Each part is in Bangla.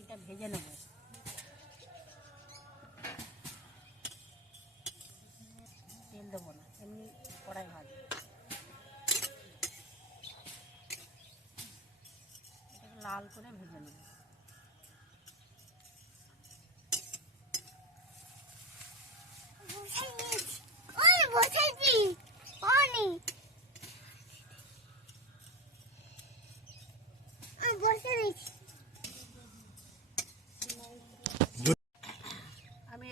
এটা ভেজে নেব। তেল দেবো না, এমনি কড়াই ভাজবো। এটাকে লাল করে ভেজে নেব। ওই বসেছি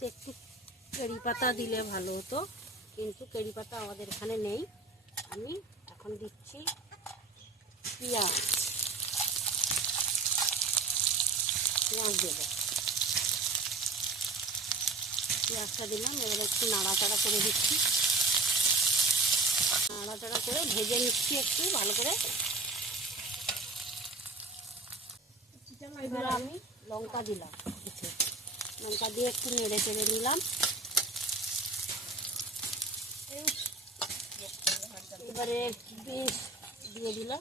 এতে একটু কেরি পাতা দিলে ভালো হতো, কিন্তু কেরি পাতা আমাদের এখানে নেই। আমি এখন দিচ্ছি পেঁয়াজ। পেঁয়াজ দেবো। পেঁয়াজটা দিলাম, এবার একটু নাড়াচাড়া করে দিচ্ছি। নাড়াচাড়া করে ভেজে নিচ্ছি একটু, ভালো করে। আমি লঙ্কা দিলাম। লঙ্কা দিয়ে একটু নেড়ে চেড়ে নিলাম। এবারে বিষ দিয়ে দিলাম।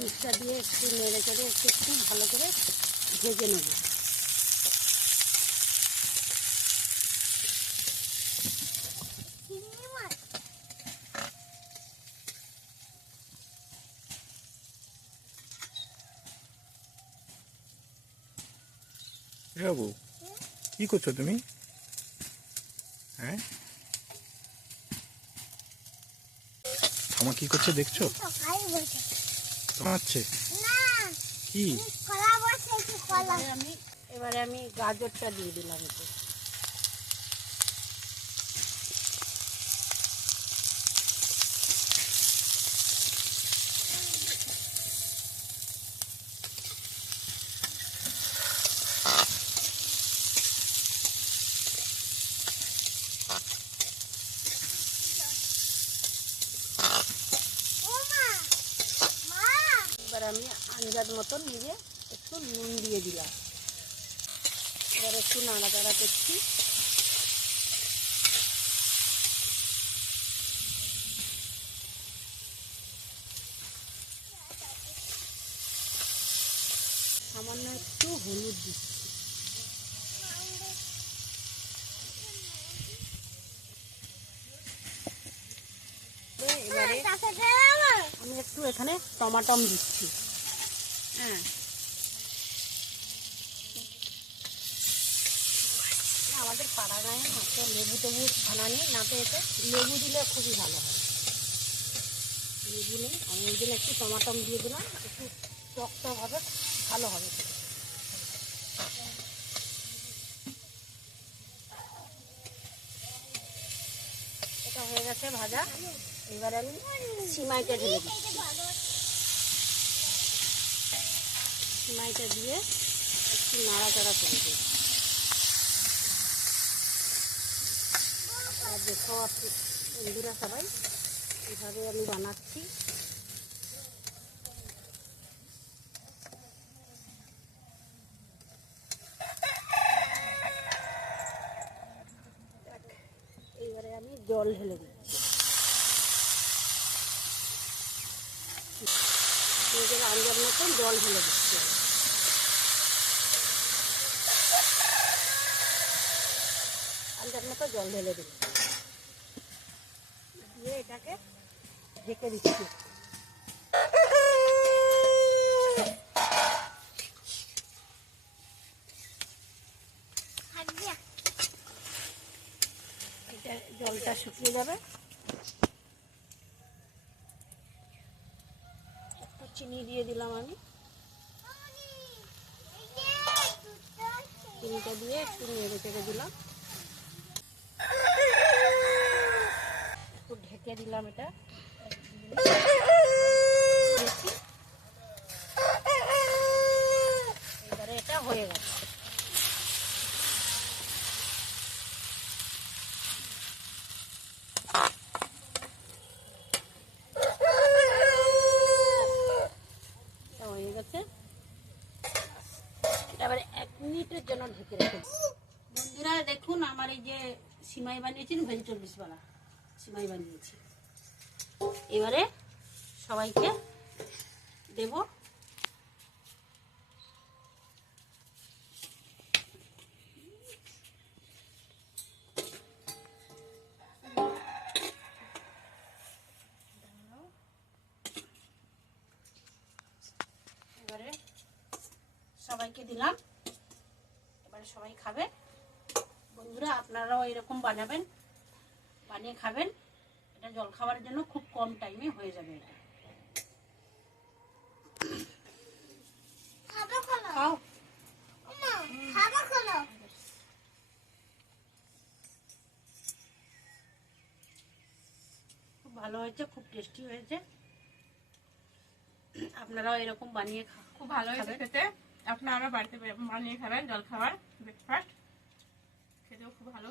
বিষটা দিয়ে একটু নেড়ে চেড়ে একটু একটু ভালো করে ভেজে নেব। বাবু কি করছ তুমি? হ্যাঁ? আমার কি করছে দেখছ? কামাচ্ছে না কি? কলা বসেছি কলা। এবারে আমি এবারে আমি গাজরটা দিয়ে দিলাম এতে ও মা মা এবার আমি আন্দাজ মতন নিজে একটু নুন দিয়ে দিলাম। এবার একটু নাড়াচাড়া করছি। সামান্য একটু হলুদ দিচ্ছি। এবারে আমি একটু এখানে টমাটম দিচ্ছি। হ্যাঁ। আমাদের পাড়া গায়ে না লেবু টেবু আনা নেই, না তো এতে লেবু দিলে খুবই ভালো হয়। লেবু নেই, আমি ওই জন্য একটু টমাটম দিয়ে দিলাম, একটু টক হবে, ভালো হবে এটা হয়ে গেছে ভাজা। এবার আমি সিমাইটা ঢেলে দিচ্ছি। সিমাইটা দিয়ে একটু নাড়াচাড়া করে দিই। আর দেখো আপনি বন্ধুরা সবাই এভাবে আমি বানাচ্ছি। আমি জল ঢেলে দিচ্ছি। আঞ্জার মতন জল ঢেলে দিচ্ছি। আঞ্জার মতো জল ঢেলে দিলাম। দিয়ে এটাকে ঢেকে দিচ্ছি। জলটা শুকিয়ে যাবে একটু চিনি দিয়ে দিলাম আমি। চিনিটা দিয়ে একটু নেড়ে চেড়ে দিলাম। একটু ঢেকে দিলাম এটা। এই যে সিমাই বানিয়েছি ভেজিটেবলসওয়ালা সিমাই বানিয়েছি। এবারে সবাইকে দেব। এবারে সবাইকে দিলাম। এবারে সবাই খাবে। বন্ধুরা আপনারাও এরকম বানাবেন বানিয়ে খাবেন। এটা জল খাবারের জন্য খুব কম টাইমে হয়ে যাবে এটা। খাও। খাব খোলো খুব ভালো হয়েছে খুব টেস্টি হয়েছে। আপনারাও এরকম বানিয়ে খা খুব ভালো হয়েছে খেতে। আপনারা বাড়িতে বানিয়ে খাবেন জল খাবার ব্রেকফাস্ট খেতেও খুব ভালো